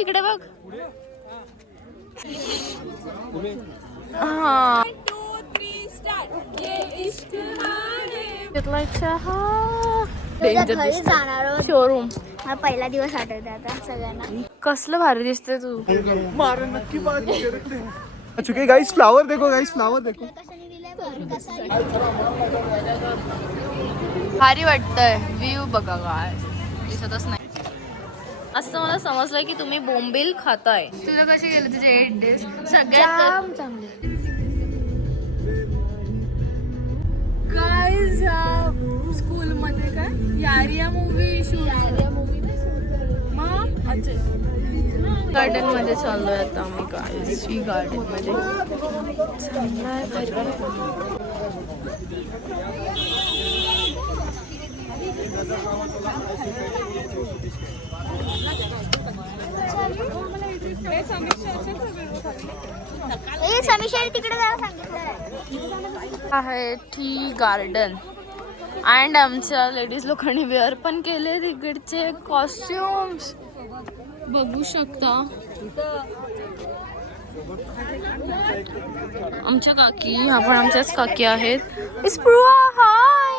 इकडे बघ. हा शोरूम. हा पहिला दिवस आठवतो आता सगळ्यांना. कसलं भारी दिसते तू. चुके गाइस, फ्लावर देखो गाइस, फ्लावर देखो. भारी वाटतंय. व्ह्यू बघा काय दिसतच नाही. असं मला समजलं की तुम्ही बोंबील खाताय. तुला कसे गेले तुझे 8 days? सगळ्यात चांगले. गाइस स्कूल मध्ये काय यारिया मूवी शूट. गार्डन मध्ये चाललोय आता आम्ही. गाइस ही गार्डन मध्ये तिकडे जायला सांगितलं आहे टी गार्डन. अँड आमच्या लेडीज लोकांनी वेअर पण केले तिकडचे कॉस्ट्युम्स बघू शकता. आमच्या काकी, ह्या पण आमच्याच काकी आहेत. हाय,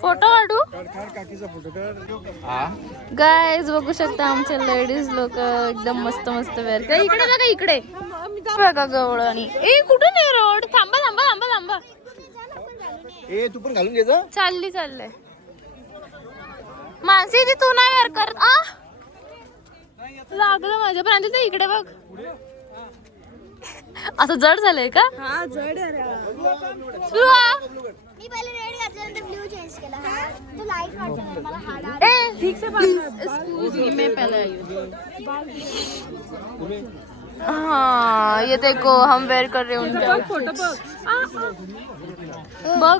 फोटो काढू. गाइस बघू शकता आमच्या लेडीज लोक एकदम मस्त मस्त वेअर. इकडे बघा, इकडे बघा गवळण. आणि ए कुठून आहे रोड? थांबा थांबा थांबा थांबा. ए तू पण घालून घे जा. चाललंय मानसी ती तू नाही वेअर करत. लागलं माझ्या पण. ते इकडे बघ. असं जड झालंय का? हा जड आहे. मी पहिले रेड घातल्यानंतर ब्लू चेंज केला. तो लाईट वाटतो मला. हाड ए ठीक से एक्सक्यूज मी मैं पहले आई हूं. हाँ ये देखो हम वेयर कर रहे हैं उनका फोटो. बघ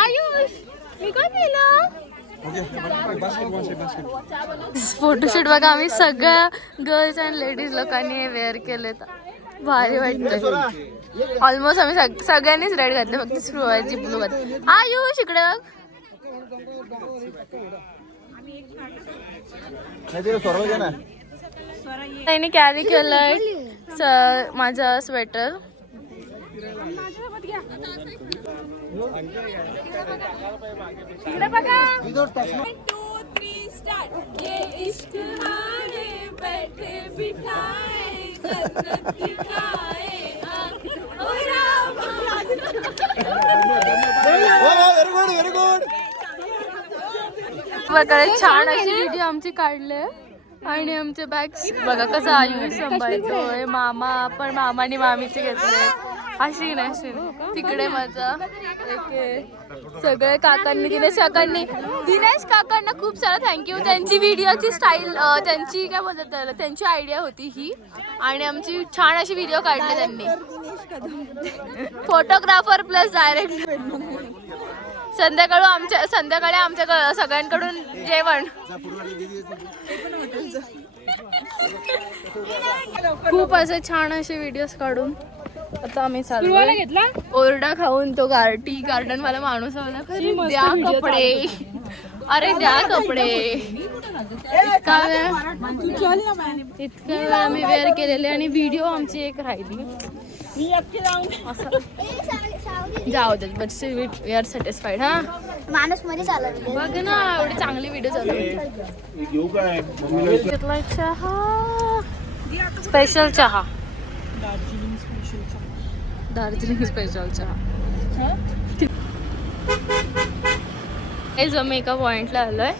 आयुष मी काय केलं. फोटोशूट बघा आम्ही सगळ्या गर्ल्स अँड लेडीज लोकांनी वेअर केले. भारी वाटतंय. ऑलमोस्ट आम्ही सगळ्यांनीच रेड घातले. फक्त स्प्रूवाची ब्लू घातली. आयुष इकडे त्यांनी कॅरी केलंय माझा स्वेटर. इकडे बघा. 1 2 3 स्टार्ट. ये इश्क हारे बैठे बिठाए जन्नत दिखाए. Very good. बघा छान अशी व्हिडिओ आमची काढले. आणि आमचे बॅग्स बघा कसं आयुष सांभाळतोय. मामा पण मामाने मामीचे घेतले. अशी नाही तिकडे माझा सगळे काकांनी दिनेश काकांना खूप सारा थँक्यू. त्यांची व्हिडिओची स्टाईल त्यांची काय बोलतात त्याला त्यांची आयडिया होती ही. आणि आमची छान अशी व्हिडिओ काढली त्यांनी. Photographer plus director. संध्याकाळी आमच्या सगळ्यांकडून जेवण. खूप असे छान असे व्हिडिओज काढून आता आम्ही चाललोय. घेतला ओरडा खाऊन तो टी गार्डन वाला माणूस आला. द्या कपडे. अरे द्या कपडे. इतका वेळ आम्ही वेअर केलेले. आणि व्हिडिओ आमची एक राहिली. जाऊ दे बट वी आर सॅटिस्फाईड. हा माणूस मध्ये चालत बघ ना एवढी चांगली व्हिडिओ चालू. चहा स्पेशल चहा. दार्जिलिंग स्पेशल चहा. आम्ही एका पॉइंटला आलोय.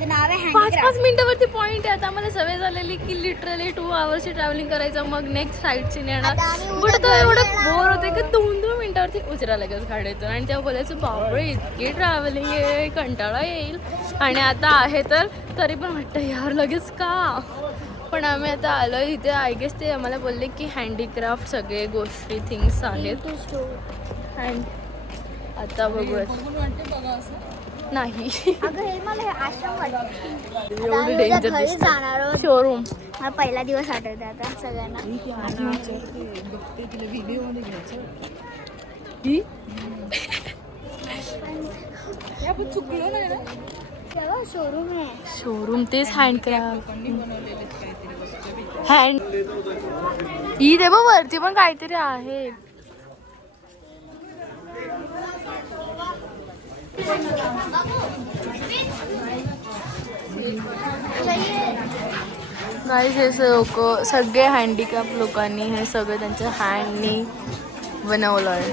5 मिनिटावरती पॉइंट आहे. आता आम्हाला सवय झालेली की लिटरली 2 hours ट्रॅव्हलिंग करायचं. मग नेक्स्ट साईट सीन येणार. बट तो एवढं बोर होते की 2 मिनिटावरती उचरा लगेच काढायचं. आणि तेव्हा बोलायचं बापरे इतकी ट्रॅव्हलिंग आहे कंटाळा येईल. आणि आता आहे तर तरी पण वाटतं यार लगेच का. पण आम्ही आता आलो इथे. आय गेस ते आम्हाला बोलले की हँडीक्राफ्ट सगळे गोष्टी थिंग्स आहेत. अँड आता बघूयात. नाही एवढी डेंजर शोरूम. हा पहिला दिवस आठवतो आता सगळ्यांना. शोरूम आहे. शोरूम तेच हँडक्राफ्ट हँड ही दे बघ वरती पण काहीतरी आहे. गाईज हे लोक सगळे हँडिकॅप लोकांनी हे सगळं त्यांच्या हँडनी बनवलं आहे.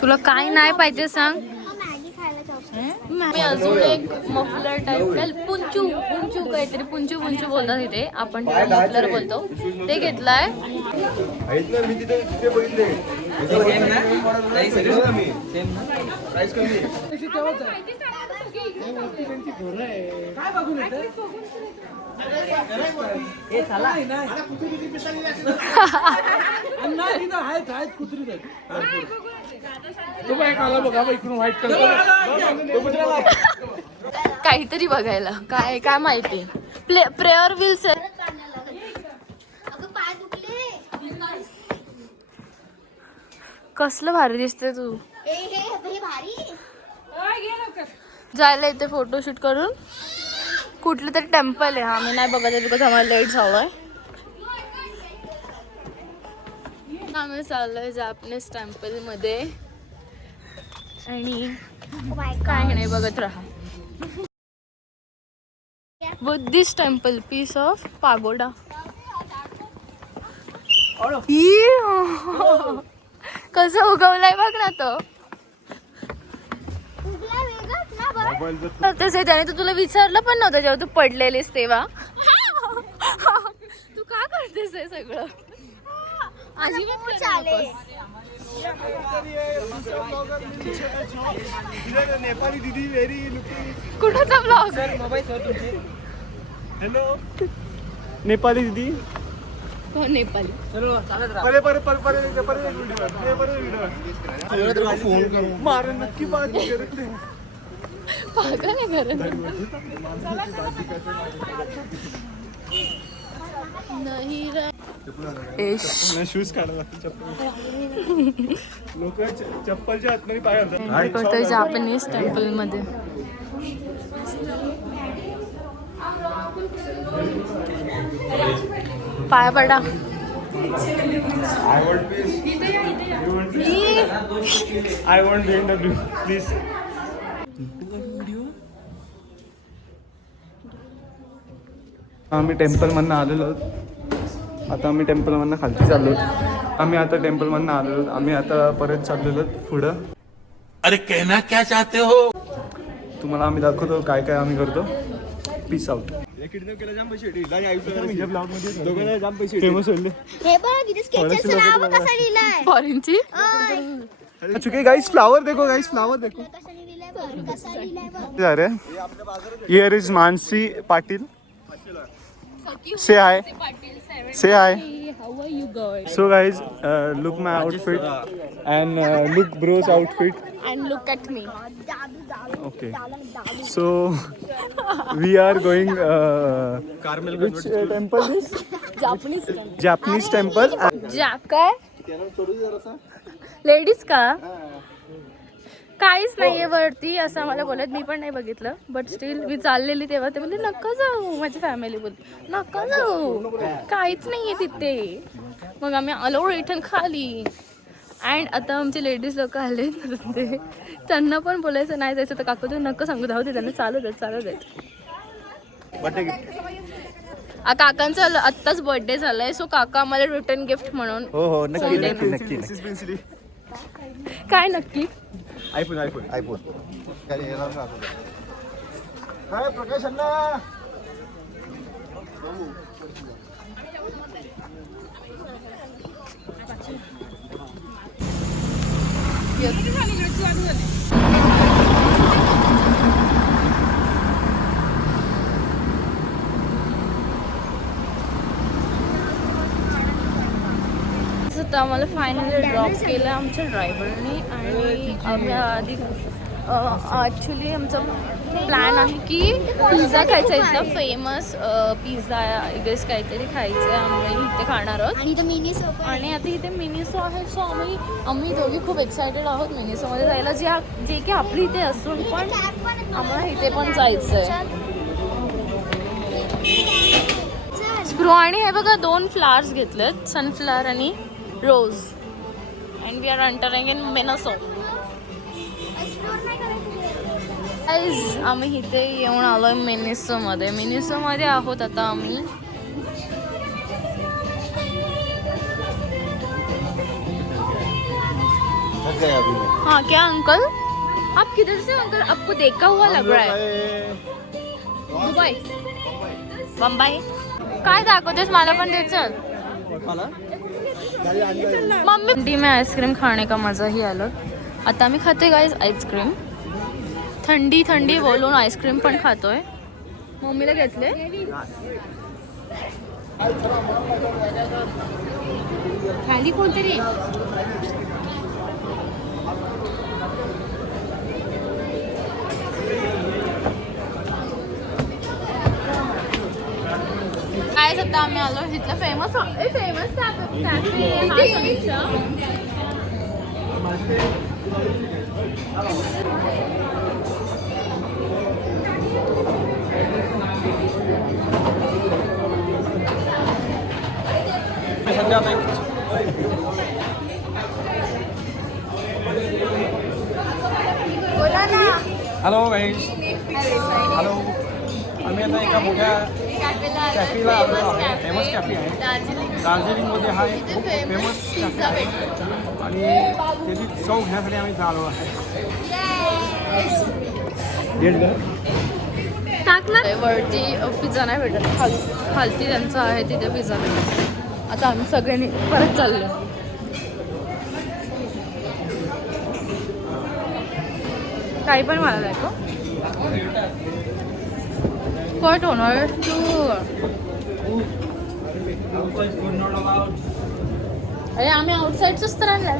तुला काय नाही पाहिजे सांग. मॅगी खायला चालतो. मी अजून एक मफलर टाईप पुंचू पुंचू काहीतरी पुंचू पुंचू बोलतात तिथे, आपण तिथे मफलर बोलतो, ते घेतलाय. मी तिथे बघितले काहीतरी बघायला काय काय माहिती. प्रेयर विल सर अगं पाय दुखले. कसलं भारी दिसते तू. हे भारी. जायला इथे फोटोशूट करून. कुठलं तरी टेम्पल आहे. हा मी नाही बघत आहे बिकॉज आम्हाला लेट हवंय. आम्ही चाललोय जॅपनीज टेम्पल मध्ये आणि काही नाही बघत राहा. Buddhist temple peace of pagoda. कसं उगवलाय बघ ना तो. तसे त्याने तू तुला विचारलं पण नव्हतं जेव्हा तू पडलेलीस तेव्हा. तू का करतेस हे सगळं. नेपाली दीदी व्हेरी कुठचा ब्लॉग. हॅलो नेपाली दीदी. हो नेपाली. परे परे परे परे परे व्हिडिओ फोन करू मारे नक्की बात करत नाही. पागल आहे घरात. नाही रे. शूज काढायला लोक चप्पलच्या आतमध्ये पाय घालतात. जापनीज टेम्पल मध्ये पाय पडा. I want BMW please. आम्ही टेम्पलमधनं आलेलो आहोत. आता आम्ही टेम्पलमधनं खालती चाललो. आम्ही आता टेम्पलमधनं आलेलो. आम्ही आता परत चाललेलो पुढं. अरे कहना क्या चाहते हो. तुम्हाला आम्ही दाखवतो काय काय आम्ही करतो. Peace out. फेमस होईल. हे बघ इथे स्केचेसचं नाव कसं लिहिलंय. फॉरेनची. चुके गाइस फ्लावर देखो गाइस फ्लावर देखो. कसं लिहिलंय बघ. कसं लिहिलंय बघ. जा रहे हैं. Here is Mansi Patil. Say hi. Say hi. How are you guys? So guys, look my outfit and look bro's outfit. And look at me. Okay. So we are going. Which temple is? Japanese. Japanese temple. काय ladies का काहीच नाहीये वरती असं मला बोलत. मी पण नाही बघितलं बट स्टील मी चाललेली तेव्हा ते म्हणजे नका जाऊ. माझी फॅमिली बोलते नका जाऊ काहीच नाहीये तिथे. मग आम्ही आलो रिटर्न खाली. अँड आता आमचे लेडीज लोक आले ते त्यांना पण बोलायचं नाही जायचं तर काकू ते नका सांगू धावू दे त्यांना. चालू देत चालू देत. काकांचा आत्ताच बर्थडे झालाय सो काका आम्हाला रिटर्न गिफ्ट म्हणून. हो हो नक्की नक्की नक्की. काय नक्की. IPhone iPhone iPhone. काय प्रकाश अण्णा. तर आम्हाला फायनली ड्रॉप केलं आमच्या ड्रायव्हरनी. आणि आम्ही आधी ॲक्च्युली आमचा प्लॅन आहे की पिझ्झा खायचा इथला फेमस पिझ्झा आय गेस काहीतरी खायचं आहे. आम्ही इथे खाणार आहोत आणि तो मिनी सोप आणि आता इथे मिनिसो आहे. सो आम्ही दोघी खूप एक्सायटेड आहोत मिनिसोमध्ये जायला, जे की आपली इथे असून पण आम्हाला इथे पण जायचं आहे. स्प्रो आणि हे बघा 2 फ्लावर्स घेतलेत, सनफ्लावर आणि rose. And we are entering in Miniso. आम्ही इथे येऊन आलोय मिनिसोमध्ये आहोत आता आम्ही. हाँ क्या अंकल, आप किधर से अंकल? आपको देखा हुआ लग रहा है. दुबई, बंबई. काय दाखवतेस मला पण दे चल. मम्मी में आइसक्रीम खाने का मजा ही अलग. आता आम्ही खातोय गाइस आईस्क्रीम. थंडी थंडी बोलून आईस्क्रीम पण खातोय. मम्मीला घेतले. खाली कोणतरी काय आता आम्ही आलो इथलं फेमस बोला ना. Hello guys, hello. आम्ही आता एका मोठ्या कॅफेला आलो आहे. फेमस कॅफे आहे दार्जिलिंगमध्ये. हा एक खूप फेमस कॅफे आहे आणि त्याची चव घेण्यासाठी आम्ही आलो आहे. टाकणार वरती पिझ्झा नाही भेटत, खालती त्यांचं आहे तिथे पिझ्झा भेटत. आता आम्ही सगळ्यांनी परत चाललो. काही पण मला दाखव. कट होणार तू. अरे आम्ही आउटसाईडच तर आणलाय.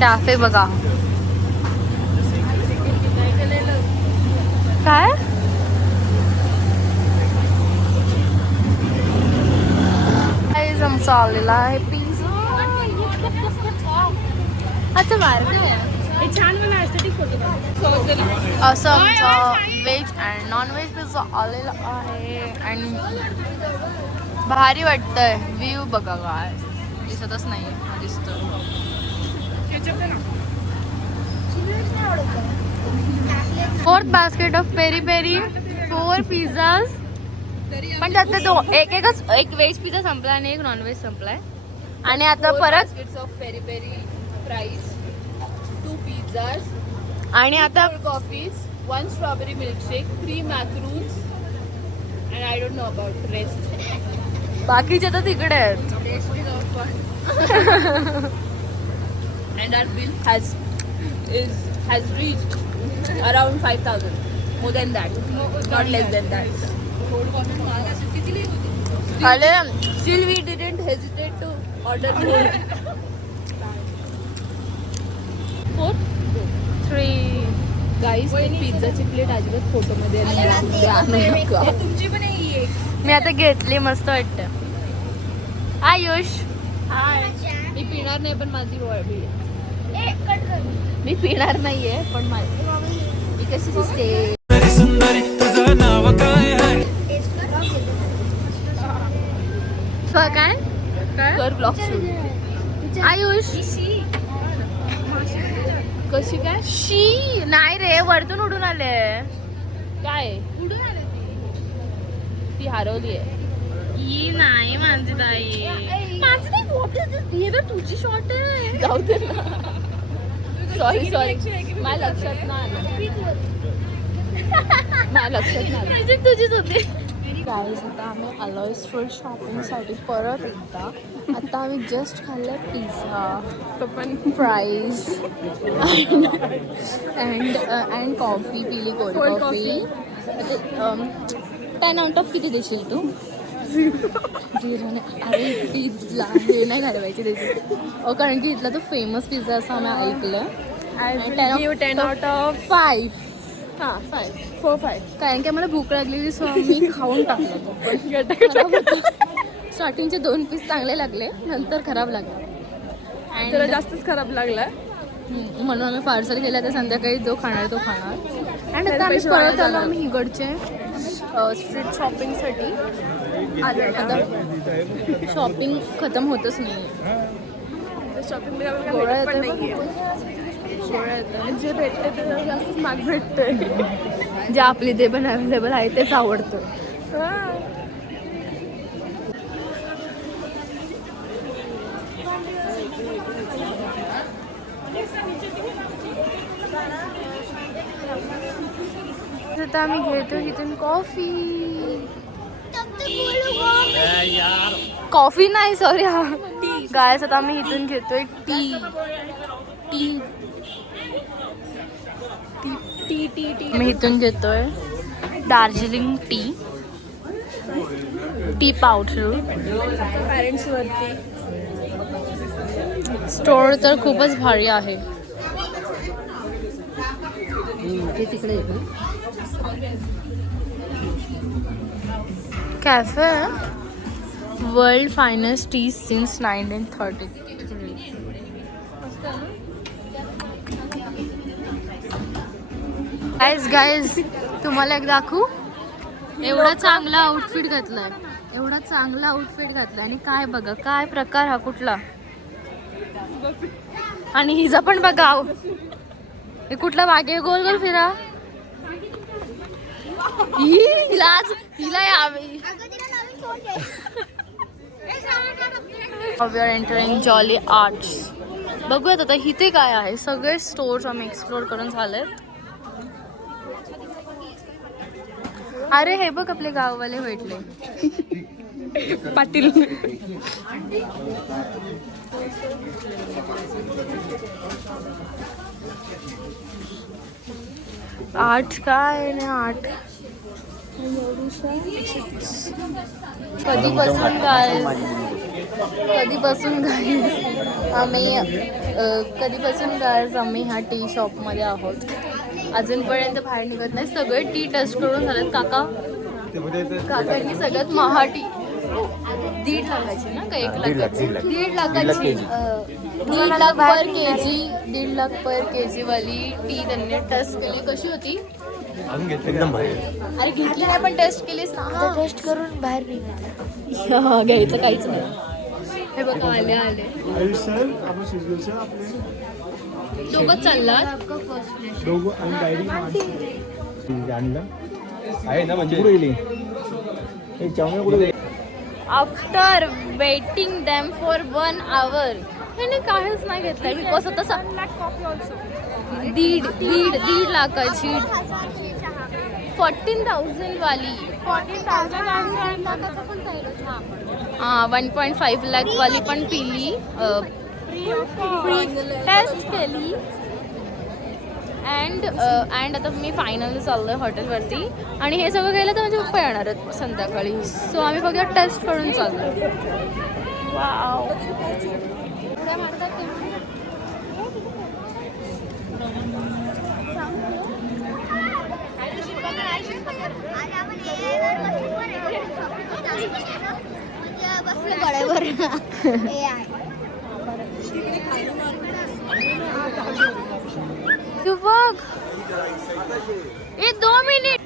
कॅफे बघा काय. आमचा आलेला आहे पिझ्झा. अच्छा बाहेर छान मला असं आमचा veg and non veg pizza आलेला आहे. आणि भारी वाटतंय. व्ह्यू बघा काय दिसतच नाही दिसतं. 4th basket of peri peri 4 pizzas. पण त्यातले एक व्हेज पिझ्झा संपला आणि एक नॉन व्हेज संपलाय. आणि आता परत of peri peri fries, 2 pizzas आणि आता coffees, 1 strawberry milkshake, 3 macarons and I don't know about rest. बाकीचे तर तिकडे आहेत. And our bill has reached around 5,000. More than that, not less than that. Still we didn't hesitate to order more. 4, 3. Guys, पिझ्झाची plate अजिबात फोटोमध्ये तुमची पण आहे. मी आता घेतली, मस्त वाटतं. आयुष मी पिणार नाही पण माझी मी पिणार नाहीये पण मी कशी दिसते. काय कर ब्लॉग आयुष कशी काय. शी नाही रे, वरतून उडून आले. काय उडून आले ती हरवली आहे. ही नाही माझी ताई. माझी ताई हे तर तुझी शॉट आहे. जाऊ दे ना. सॉरी माझ्या लक्षात नाही आलं. माझ्या लक्षात नाही आलं. तुझीच होती. गाईज आता आम्ही आलोय फूड शॉपिंगसाठी परत एकदा. आता आम्ही जस्ट खाल्लं पिझ्झा पण फ्राईज अँड कॉफी पिली कोल्ड कॉफी. 10 आउट ऑफ किती देशील तू? 0 नाही. अरे पिझ्झा हे नाही घालवायची त्याची कारण की इथला तो फेमस पिझ्झा असं आम्ही ऐकलं. 10 out of 5. हां 4 5. कारण की आम्हाला भूक लागलेली सो आम्ही खाऊन टाकलं तो. स्टार्टिंगचे 2 पीस चांगले लागले नंतर खराब लागले जरा जास्तच खराब लागला. म्हणून आम्ही पार्सल केलं तर संध्याकाळी जो खाणार तो खाणार. आणि आता आम्ही परत आलो आम्ही इकडचे स्ट्रीट शॉपिंगसाठी. आता शॉपिंग खतम होतच नाही. शॉपिंग गोळ्या पण येतं नाही गोळ्या येतं. जे भेटते ते जास्तच महाग भेटतंय. जे आपली जे पण अवेलेबल आहे तेच आवडतं. आता आम्ही घेतो इथून कॉफी नाही सॉरी गायस. आता आम्ही इथून घेतोय टी. मी इथून घेतोय दार्जिलिंग टी पावडर. पॅरेंट्स वरती स्टोर तर खूपच भारी आहे. ते तिकडे cafe world finest T since 1930. Guys तुम्हाला एक दाखवू. एवढा चांगला आउटफिट घातलाय आणि काय बघा काय प्रकार हा कुठला. आणि हिचा पण बघा हे कुठला बागे गोल गोल फिरा. हिला यावी. We are entering Jolly Arts. बघूयात आता इथे काय आहे. सगळे स्टोर्स आम्ही एक्सप्लोर करून झालेत. अरे हे बघ आपले गाववाले भेटले. पाटील. आठ काय ना 8. कधीपासून आम्ही ह्या टी शॉपमध्ये आहोत. अजूनपर्यंत बाहेर निघत नाही. सगळे टी टेस्ट करून झालेत. काकांनी सगळ्यात महा टी 1.5 लाखाची ना का 1 लाखाची 1.5 लाखाची 1.5 लाख पर केजी 1.5 लाख पर केजी वाली टी त्यांनी टेस्ट केली. कशी होती? एकदम भारी. अरे घेतली नाही पण टेस्ट केलीस ना. टेस्ट करून बाहेर निघाला. घ्यायचं काहीच नाही. हे बघा आले दोघंच चाललात. After waiting them for 1 hour ह्याने काहीच नाही घेतलंय. बिकॉज आता 1.5 लाखाची 14,000 वाली 1.5 लाख वाली पण पिली. टेस्ट केली. अँड आता मी फायनली चाललोय हॉटेलवरती. आणि हे सगळं केलं तर माझे पप्पा येणार आहेत संध्याकाळी. सो आम्ही बघा टेस्ट करून चाललो. वाव तू बघ 2 मिनिट.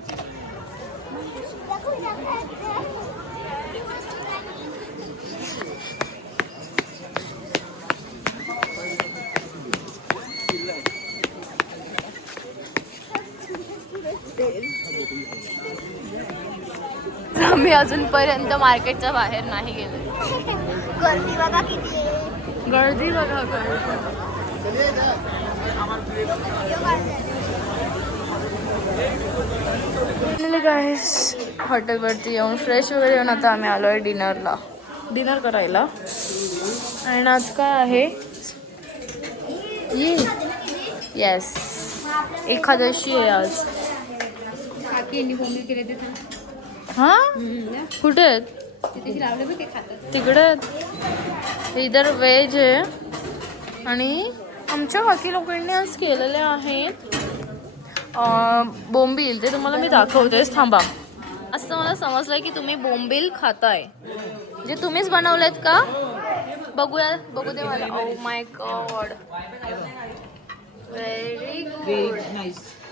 आम्ही अजूनपर्यंत मार्केटच्या बाहेर नाही गेलो. गर्दी बघा किती आहे. गर्दी बघा गाईस. हॉटेलवरती येऊन फ्रेश वगैरे येऊन आता आम्ही आलोय डिनरला. डिनर करायला. आणि आज काय आहे? येस, एकादशी आहे आज. हा कुठे आहेत? तिकडे आहेत. इधर व्हेज आहे. आणि आमच्या बाकी लोकांनी आज केलेले आहेत बोंबील. ते तुम्हाला मी दाखवतेच, थांबा. असं मला समजलंय की तुम्ही बोंबील खाताय. जे तुम्हीच बनवलेत का? बघूया, बघू दे मला. Oh my God,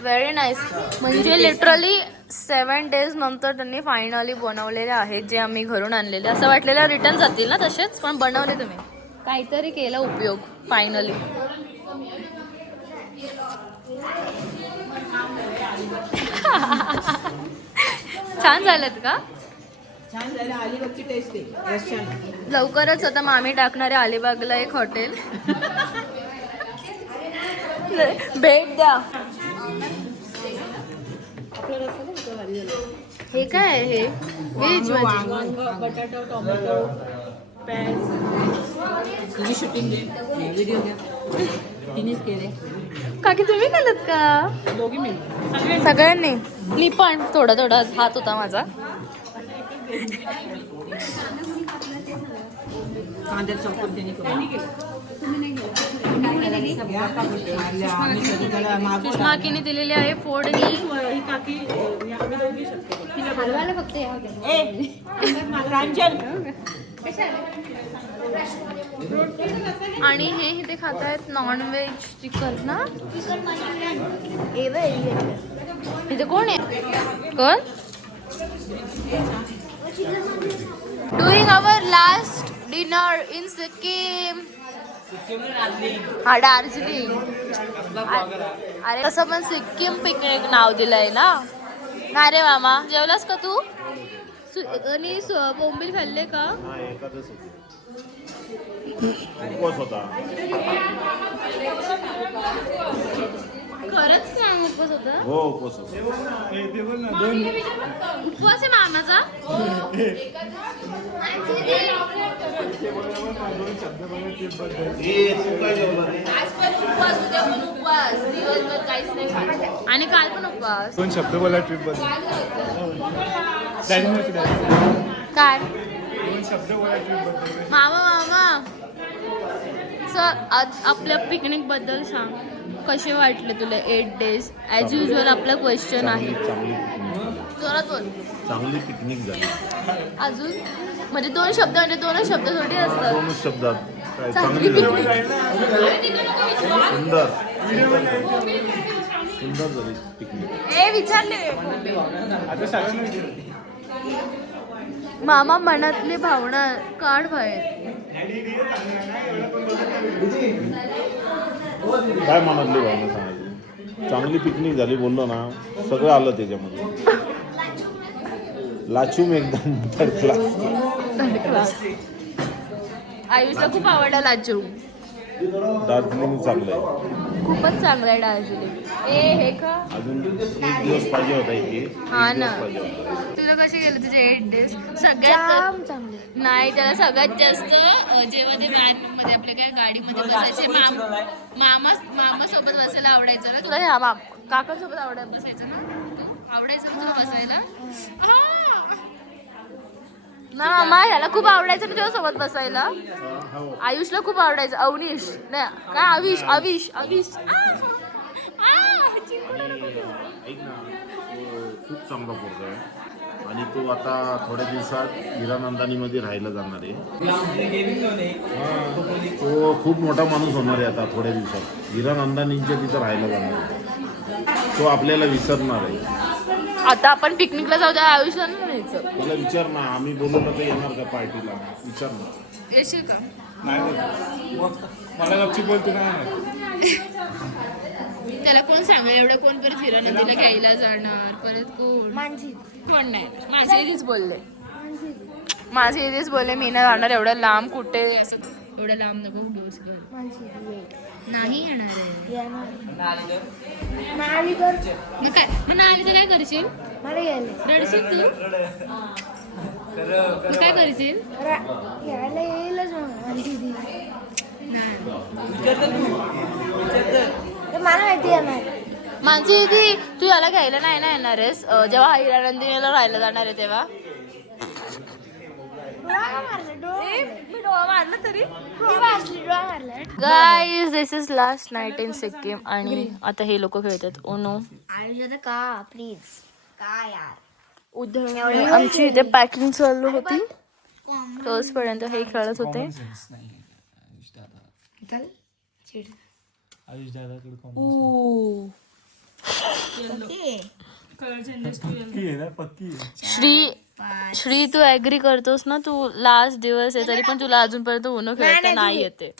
very nice. म्हणजे लिटरली 7 days नंतर त्यांनी फायनली बनवलेले आहेत, जे आम्ही घरून आणलेले. असं वाटलेलं रिटर्न जातील ना तसेच, पण बनवले तुम्ही. काहीतरी केला उपयोग फायनली. छान झालेत का? छान झालं. अलिबागची टेस्ट आहे रस्त्यानं. लवकरच आता मामी टाकणारे अलिबागला एक हॉटेल. भेट द्या. हे काय आहे? हे व्हेज वांग, बटाटा, टोमॅटो, प्याज. तुझी शूटिंग घे, व्हिडिओ घ्या. तिनेच केले. काकी तुम्ही केलं का? दोघी मिळून सगळ्यांनी. मी पण थोडा थोडा हात होता माझा. कांद्याचं चॉपर त्यांनी सुषमाकीने दिलेली आहे फोडणी. आणि हे इथे खात आहेत नॉनव्हेज चिकन ना. इथे कोण आहे? कोण? Doing our last dinner in Sikkim. हा, दार्जिलिंग. अरे तसं पण सिक्कीम पिकनिक नाव दिलंय ना. नाही रे मामा, जेवलास का तू? आणि बोंबील खाल्ले का? खरंच का उपवास होता? हो, उपवास होता. उपवास आहे मामाचा. आणि काल पण उपवास. 2 शब्द बोला ट्रिप बद्दल. काय 2 शब्द बोला ट्रिप बद्दल. मामा सर, आज आपल्या पिकनिक बद्दल सांग. कसे वाटले तुला 8 days? ॲज युजल आपला क्वेश्चन आहे. जोरात बोल. चांगली पिकनिक झाली. अजून म्हणजे 2 शब्द, म्हणजे 2 शब्द थोडी असतात. 2 शब्दात काय चांगली चांगली पिकनिक. झाली. सुंदर सुंदर झाली पिकनिक. ए विचारले आता सगळ्यांना विचार. मामा, मनातली भावना काढ बाहेर. काय मनातली भावना सांगायची? चांगली पिकनिक झाली बोललो ना, सगळं आलं त्याच्यामध्ये. लाचूम एकदम थर्ड क्लास. आयुषला खूप आवडला लाचू. दार्जिलिंग चांगलं आहे. खूपच चांगलं आहे दार्जिलिंग. हे का अजून 1 दिवस पाहिजे होता इथे. हा ना. 1 दिवस पाहिजे होता. तुला कसे गेले तुझे 8 days? सगळ्यात नाही, त्याला सगळ्यात जास्त जेव्हा ते मध्ये आपल्या काय गाडीमध्ये बसायचे, मामा सोबत बसायला आवडायचं ना तुला. ह्या काकांसोबत बसायचं ना तू? आवडायचं ना तुला बसायला? ना मामा, ह्याला खूप आवडायचं ना तुझ्या सोबत बसायला. आयुषला खूप आवडायचं. अवनीश नाही काय, अविश अविश अविश. ऐक ना, तो खूप चांगला पोरगा आहे. आणि तो आता थोड्या दिवसात हिरानंदानीमध्ये राहायला जाणार आहे. तो खूप मोठा माणूस होणार आहे आता थोड्या दिवसात. हिरानंदानींच्या तिथं राहायला जाणार आहे. तो आपल्याला विसरणार आहे. आता आपण पिकनिकला जाऊ, त्या आयुष्यात न्यायचं. त्याला विचार ना, आम्ही बोलवलं तर येणार का पार्टीला? विचार ना. येशील का? नाही मला गपची बोलतो ना. त्याला कोण सांगेल एवढं? कोण परत हिरा नदीला घ्यायला जाणार परत? कोण नाही. माझे इथेच बोलले, मी नाही जाणार एवढं लांब. कुठे असं एवढं लांब नको घेऊस घर. नाही येणार आहे. मग काय, मग नाही आली तर काय करशील? रडशील तू? तू काय करशील? यायला येईलच माझी दीदी. मला माहिती येणार. माझी दीदी तू याला घ्यायला नाही ना येणार आहेस जेव्हा हिरानंदिनीला राहायला जाणार आहे तेव्हा. मी डोळा मारला तरी. Guys this is last night in Sikkim आणि आता हे लोक खेळतात ओनो. आयुष्यात का प्लीज का यार. उद्या आमची इथे पॅकिंग चालू होती रोज पर्यंत हे खेळत होते. श्री तू ऍग्री करतोस ना तू लास्ट दिवस आहे तरी पण तुला अजूनपर्यंत उनो खेळता नाही येते.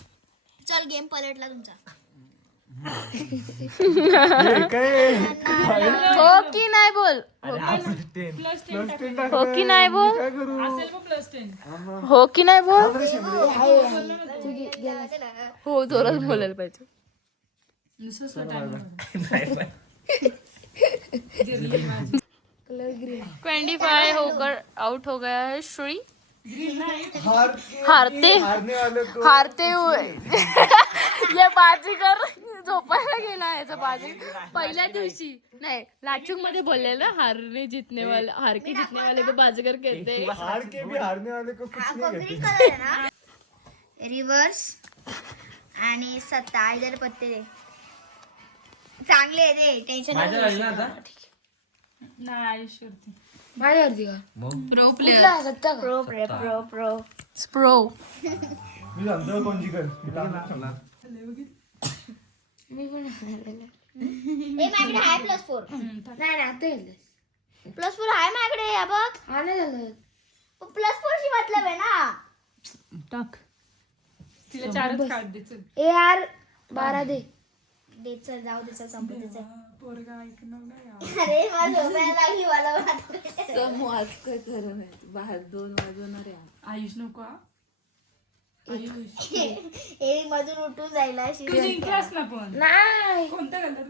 चल गेम पलटला तुमचा. हो की नाही बोल. हो की नाही बोल. हो की नाही बोल. हो जोरात बोलायला पाहिजे. 25 होकर आउट हो गया है श्री. हारते हुए ये बाजीगर झोपायला गेला याचा बाजी पहिल्या दिवशी नाही लाचुंग मध्ये बोलले ना हारने जितने वाले हार के जितने वाले को बाजीगर कहते हैं. हार के भी हारने वाले को कुछ नहीं कहते. कलर आहे ना रिव्हर्स आणि 7 इधर पत्ते दे. चांगले आहे ते टेन्शन स्प्रो. मी सांगतो कोण जिंकल. माझ्याकडे आहे +4. +4 आहे माझ्याकडे. या बघ +4 शी मतलब आहे ना. टाक तिला 4च कार्ड दे चल. ए यार 12 दे. दे चल जाऊ दे चल संपते. पोरगा ऐकणार नाही यार. अरे मला झोपायला लागली मला बाहेर 2 वाजवणार आहे. आयुष नको हा. आयुष मधून उठून जायला तू जिंकलास ना पण. नाही कोणता कलर